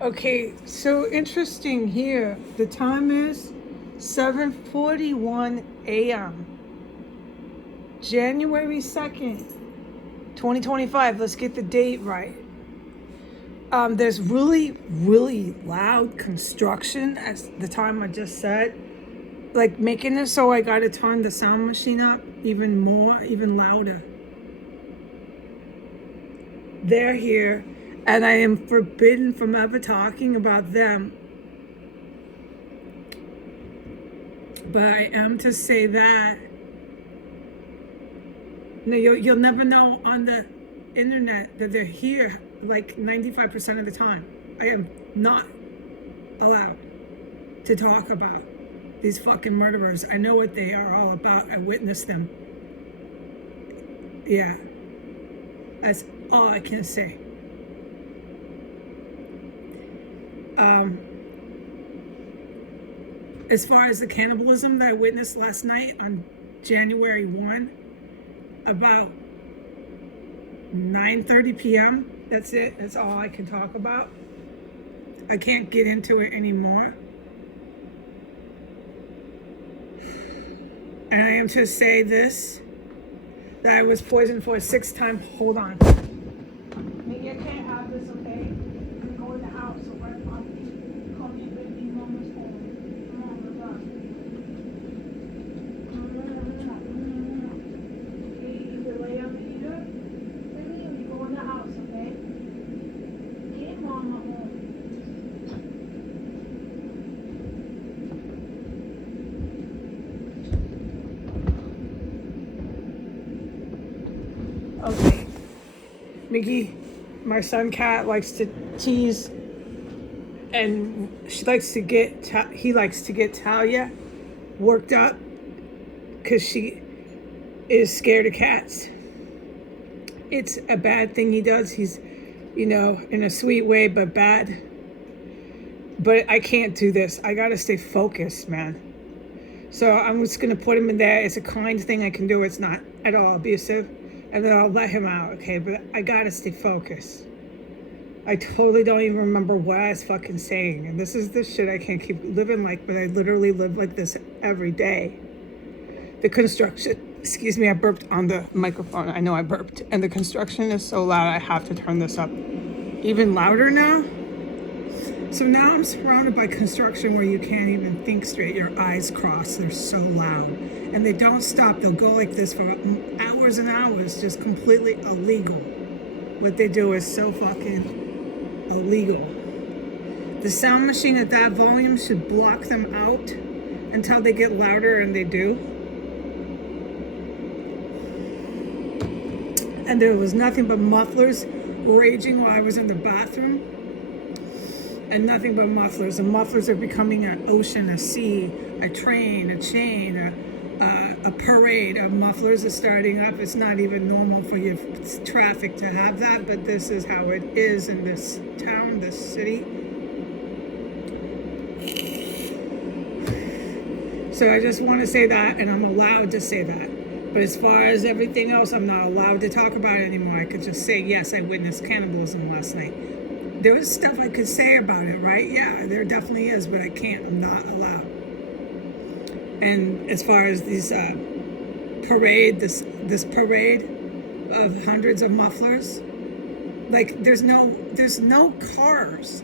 Okay, so interesting here. The time is 7:41 a.m. January 2nd, 2025. Let's get the date right. There's really loud construction at the time I just said. Like making it so I gotta turn the sound machine up even more, even louder. They're here, and I am forbidden from ever talking about them. But I am to say that no, you'll never know on the internet that they're here like 95% of the time. I am not allowed to talk about these fucking murderers. I know what they are all about. I witnessed them. Yeah, that's all I can say. As far as the cannibalism that I witnessed last night on January 1, about 9:30 p.m. That's it. That's all I can talk about. I can't get into it anymore. And I am to say this, that I was poisoned for a 6th time. Hold on. Maybe I can't have this, okay? I'm gonna go in the house, so right on me. Call me baby, mama's home. Come on, let's go. You can lay on me here. Baby, we go in the house, okay? Get mama home. Okay. Mickey, my son cat likes to tease, and he likes to get Talia worked up because she is scared of cats. It's a bad thing he does. He's, in a sweet way, but bad. But I can't do this. I gotta stay focused, man. So I'm just gonna put him in there. It's a kind thing I can do. It's not at all abusive. And then I'll let him out, okay? But I gotta stay focused. I totally don't even remember what I was fucking saying. And this is the shit I can't keep living like, but I literally live like this every day. The construction, excuse me, I burped on the microphone. I know I burped. And the construction is so loud, I have to turn this up even louder now. So now I'm surrounded by construction where you can't even think straight. Your eyes cross. They're so loud. And they don't stop. They'll go like this for hours and hours, just completely illegal. What they do is so fucking illegal. The sound machine at that volume should block them out until they get louder, and they do. And there was nothing but mufflers raging while I was in the bathroom. And nothing but mufflers. And mufflers are becoming an ocean, a sea, a train, a chain, a parade of mufflers are starting up. It's not even normal for your traffic to have that, but this is how it is in this town, this city. So I just want to say that, and I'm allowed to say that. But as far as everything else, I'm not allowed to talk about it anymore. I could just say, yes, I witnessed cannibalism last night. There was stuff I could say about it, right? Yeah, there definitely is, but I can't. I'm not allowed. And as far as these parade, this parade of hundreds of mufflers, like there's no cars.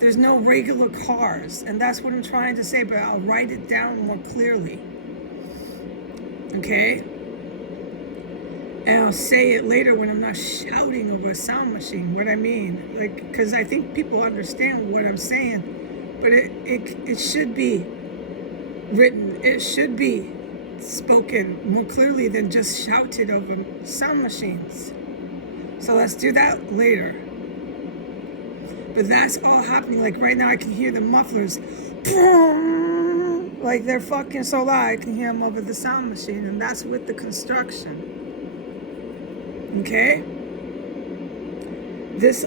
There's no regular cars, and that's what I'm trying to say. But I'll write it down more clearly. Okay. And I'll say it later when I'm not shouting over a sound machine, what I mean. Like, because I think people understand what I'm saying. But it should be written. It should be spoken more clearly than just shouted over sound machines. So let's do that later. But that's all happening. Like right now I can hear the mufflers. Like they're fucking so loud I can hear them over the sound machine. And that's with the construction. Okay?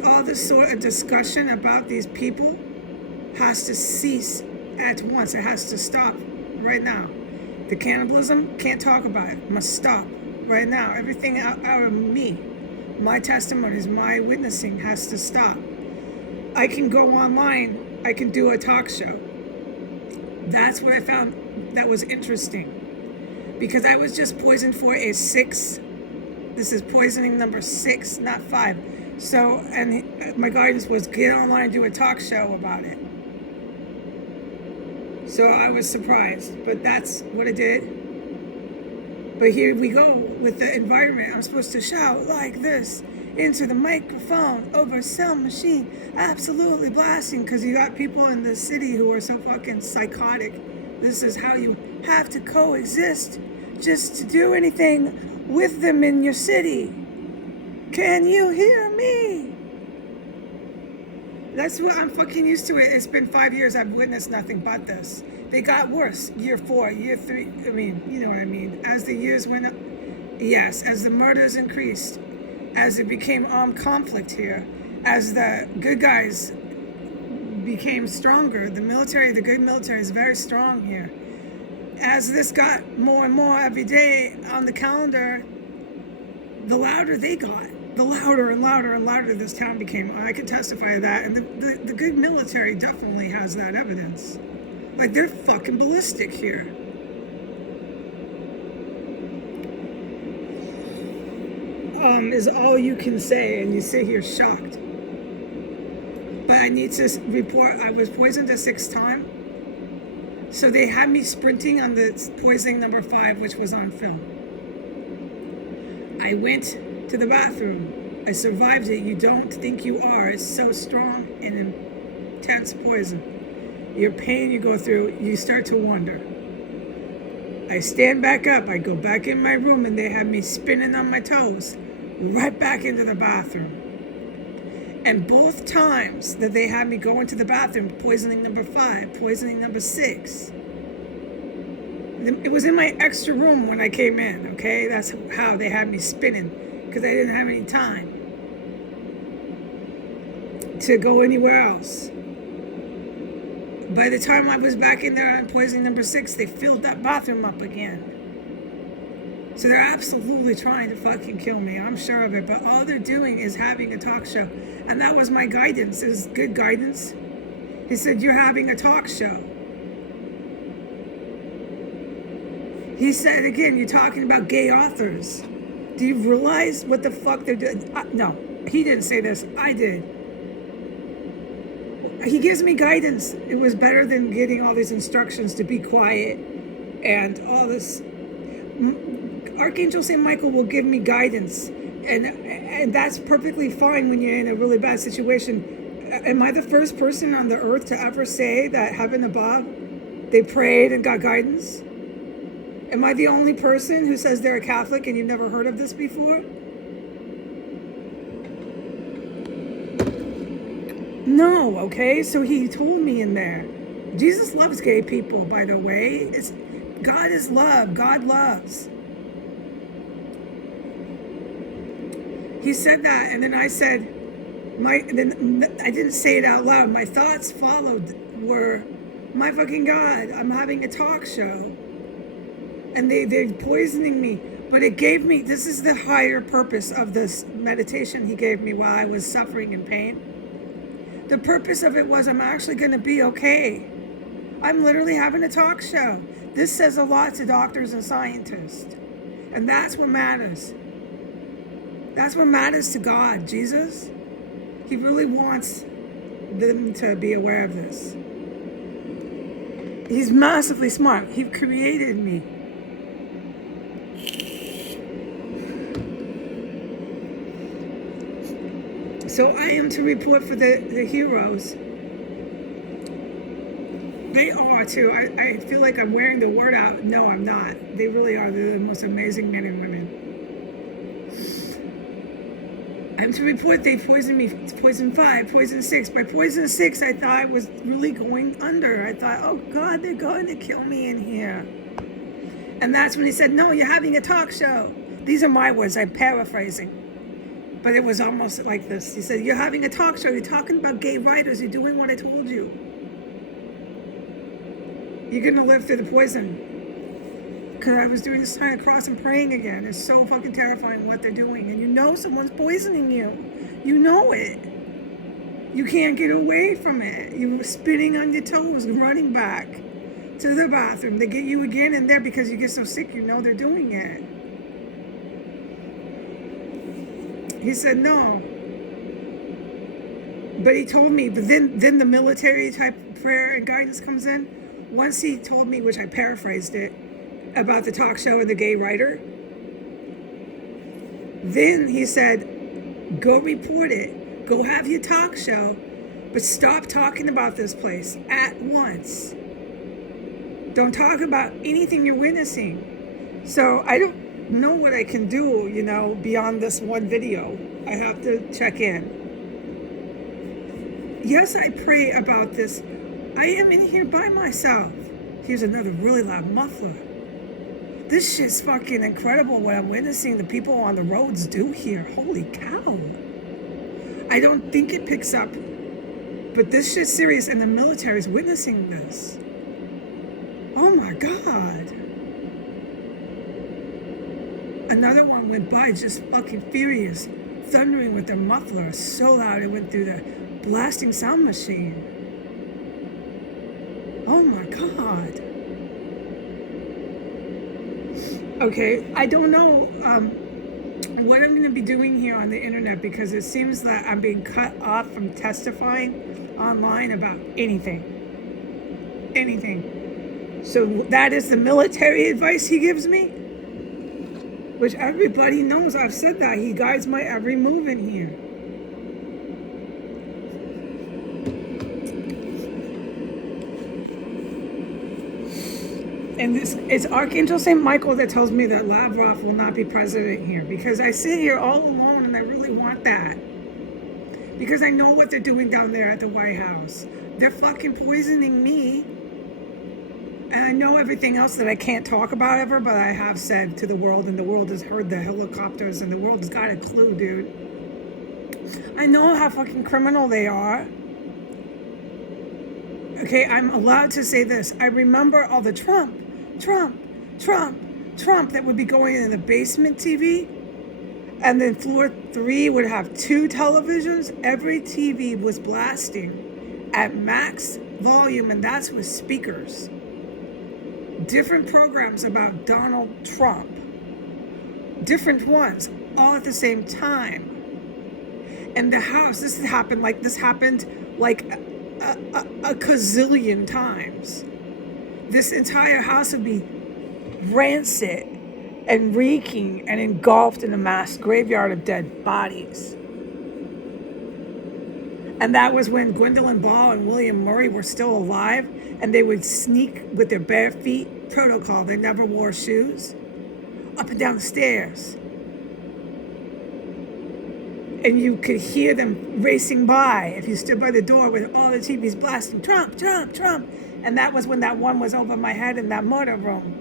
All this sort of discussion about these people has to cease at once. It has to stop right now. The cannibalism, can't talk about it. Must stop right now. Everything out of me, my testimonies, my witnessing has to stop. I can go online, I can do a talk show. That's what I found that was interesting. Because I was just poisoned for a 6. This is poisoning number 6, not 5. So, and my guidance was get online, do a talk show about it. So I was surprised, but that's what I did. But here we go with the environment. I'm supposed to shout like this into the microphone over some machine, absolutely blasting, because you got people in the city who are so fucking psychotic. This is how you have to coexist just to do anything with them in your city. Can you hear me? That's what I'm fucking used to it. It's been 5 years. I've witnessed nothing but this. They got worse. Year 4, year 3. I mean, you know what I mean. As the years went up, yes, as the murders increased, as it became armed conflict here, as the good guys became stronger, the good military is very strong here. As this got more and more every day on the calendar, the louder they got. The louder and louder and louder this town became. I can testify to that. And the good military definitely has that evidence. Like, they're fucking ballistic here. Is all you can say, and you sit here shocked. But I need to report, I was poisoned a 6th time. So they had me sprinting on the poisoning number 5, which was on film. I went to the bathroom. I survived it. You don't think you are. It's so strong and intense poison. Your pain you go through, you start to wonder. I stand back up. I go back in my room, and they have me spinning on my toes, right back into the bathroom. And both times that they had me go into the bathroom, poisoning number 5, poisoning number 6, it was in my extra room when I came in, okay? That's how they had me spinning, because I didn't have any time to go anywhere else. By the time I was back in there on poisoning number 6, they filled that bathroom up again. So they're absolutely trying to fucking kill me. I'm sure of it. But all they're doing is having a talk show. And that was my guidance. It was good guidance. He said, you're having a talk show. He said, again, you're talking about gay authors. Do you realize what the fuck they're doing? No, he didn't say this. I did. He gives me guidance. It was better than getting all these instructions to be quiet and all this. Archangel St. Michael will give me guidance, and that's perfectly fine when you're in a really bad situation. Am I the first person on the earth to ever say that heaven above, they prayed and got guidance? Am I the only person who says they're a Catholic and you've never heard of this before? No, okay? So he told me in there. Jesus loves gay people, by the way. God is love. God loves. He said that, and then I said, then I didn't say it out loud. My thoughts followed were, my fucking God, I'm having a talk show. And they're poisoning me. But it gave me, this is the higher purpose of this meditation he gave me while I was suffering in pain. The purpose of it was I'm actually going to be okay. I'm literally having a talk show. This says a lot to doctors and scientists. And that's what matters. That's what matters to God, Jesus. He really wants them to be aware of this. He's massively smart. He created me. So I am to report for the heroes. They are too. I feel like I'm wearing the word out. No, I'm not. They really are. They're the most amazing men and women. I'm to report they poisoned me. Poison 5, poison 6. By poison 6, I thought I was really going under. I thought, oh God, they're going to kill me in here. And that's when he said, no, you're having a talk show. These are my words. I'm paraphrasing. But it was almost like this. He said, you're having a talk show. You're talking about gay writers. You're doing what I told you. You're going to live through the poison. Because I was doing this sign of cross and praying again. It's so fucking terrifying what they're doing. And you know someone's poisoning you. You know it. You can't get away from it. You're spinning on your toes and running back to the bathroom. They get you again in there because you get so sick, you know they're doing it. He said no. But he told me, but then the military type prayer and guidance comes in. Once he told me, which I paraphrased it, about the talk show and the gay writer, then he said, go report it. Go have your talk show, but stop talking about this place at once. Don't talk about anything you're witnessing. So I don't know what I can do, beyond this one video. I have to check in. Yes, I pray about this. I am in here by myself. Here's another really loud muffler. This shit's fucking incredible what I'm witnessing the people on the roads do here. Holy cow. I don't think it picks up, but this shit's serious and the military's witnessing this. Oh my God. Another one went by just fucking furious, thundering with their muffler so loud it went through the blasting sound machine. Oh my God. Okay, I don't know what I'm going to be doing here on the internet because it seems that I'm being cut off from testifying online about anything. So that is the military advice he gives me, which everybody knows. I've said that. He guides my every move in here. And it's Archangel St. Michael that tells me that Lavrov will not be president here, because I sit here all alone and I really want that. Because I know what they're doing down there at the White House. They're fucking poisoning me. And I know everything else that I can't talk about ever, but I have said to the world, and the world has heard the helicopters, and the world has got a clue, dude. I know how fucking criminal they are. Okay, I'm allowed to say this. I remember all the Trump that would be going in the basement TV, and then floor 3 would have 2 televisions. Every TV was blasting at max volume, and that's with speakers. Different programs about Donald Trump. Different ones, all at the same time. And the house, this happened like a gazillion times. This entire house would be rancid and reeking and engulfed in a mass graveyard of dead bodies. And that was when Gwendolyn Ball and William Murray were still alive, and they would sneak with their bare feet, protocol, they never wore shoes, up and down the stairs. And you could hear them racing by if you stood by the door with all the TVs blasting, Trump, Trump, Trump. And that was when that one was over my head in that murder room.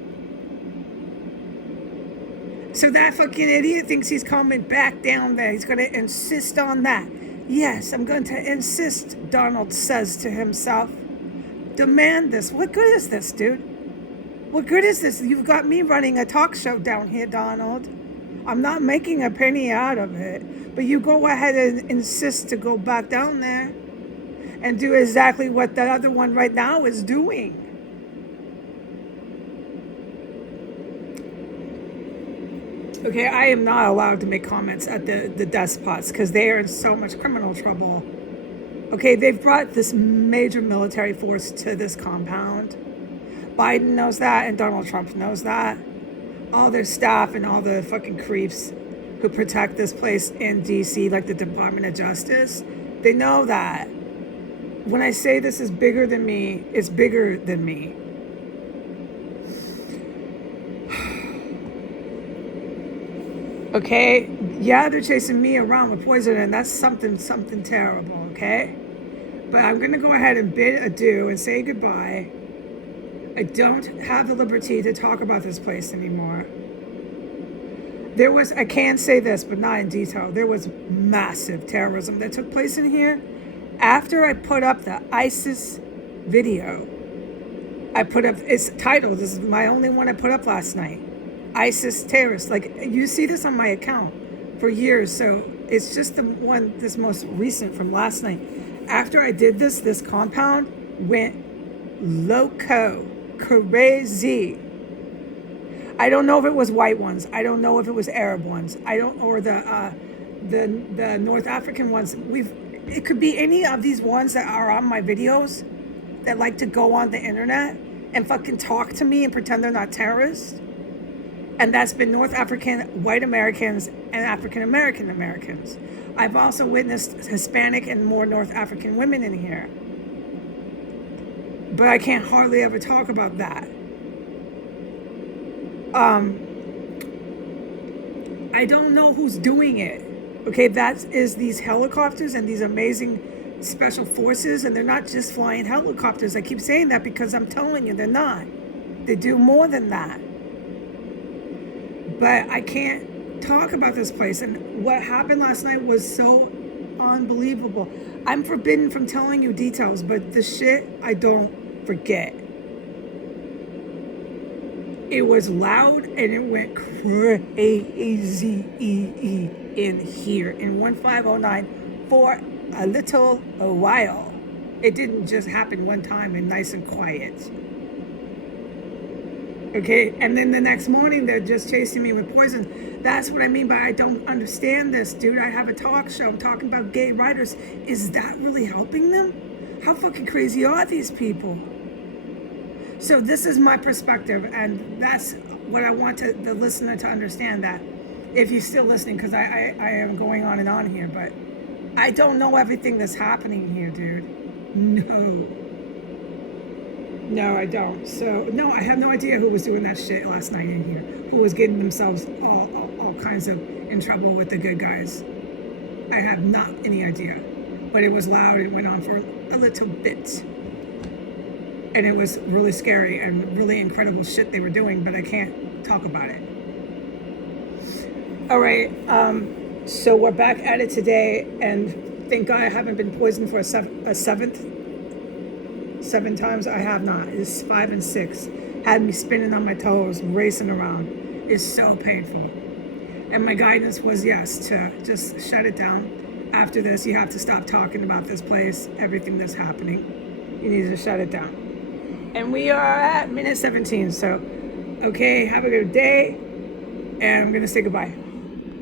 So that fucking idiot thinks he's coming back down there. He's going to insist on that. Yes, I'm going to insist, Donald says to himself. Demand this. What good is this, dude? What good is this? You've got me running a talk show down here, Donald. I'm not making a penny out of it. But you go ahead and insist to go back down there and do exactly what the other one right now is doing. Okay, I am not allowed to make comments at the despots because they are in so much criminal trouble. Okay, they've brought this major military force to this compound. Biden knows that, and Donald Trump knows that. All their staff and all the fucking creeps who protect this place in DC, like the Department of Justice, they know that. When I say this is bigger than me, it's bigger than me. Okay? Yeah, they're chasing me around with poison, and that's something terrible, okay? But I'm going to go ahead and bid adieu and say goodbye. I don't have the liberty to talk about this place anymore. I can't say this, but not in detail. There was massive terrorism that took place in here. After I put up the ISIS video, it's titled, this is my only one I put up last night. ISIS terrorists. Like, you see this on my account for years, so it's just the one, this most recent from last night. After I did this compound went loco, crazy. I don't know if it was white ones. I don't know if it was Arab ones. I don't, or the North African ones. It could be any of these ones that are on my videos that like to go on the internet and fucking talk to me and pretend they're not terrorists. And that's been North African, white Americans, and African American Americans. I've also witnessed Hispanic and more North African women in here. But I can't hardly ever talk about that. I don't know who's doing it. Okay, that is these helicopters and these amazing special forces, and they're not just flying helicopters. I keep saying that because I'm telling you, they're not. They do more than that. But I can't talk about this place. And what happened last night was so unbelievable. I'm forbidden from telling you details, but the shit I don't forget. It was loud and it went crazy in here in 1509 for a little while. It didn't just happen one time and nice and quiet. Okay, and then the next morning they're just chasing me with poison. That's what I mean by I don't understand this, dude. I have a talk show. I'm talking about gay writers. Is that really helping them? How fucking crazy are these people? So this is my perspective, and that's what I want the listener to understand, that if you're still listening, because I am going on and on here, but I don't know everything that's happening here, dude. No, I don't. So, no, I have no idea who was doing that shit last night in here, who was getting themselves all kinds of in trouble with the good guys. I have not any idea. But it was loud. It went on for a little bit. And it was really scary and really incredible shit they were doing, but I can't talk about it. All right, so we're back at it today, and thank God I haven't been poisoned for a seventh. 7 times I have not. It's 5 and 6. Had me spinning on my toes, racing around. It's so painful. And my guidance was yes, to just shut it down. After this, you have to stop talking about this place, everything that's happening. You need to shut it down. And we are at minute 17. So, okay, have a good day. And I'm going to say goodbye.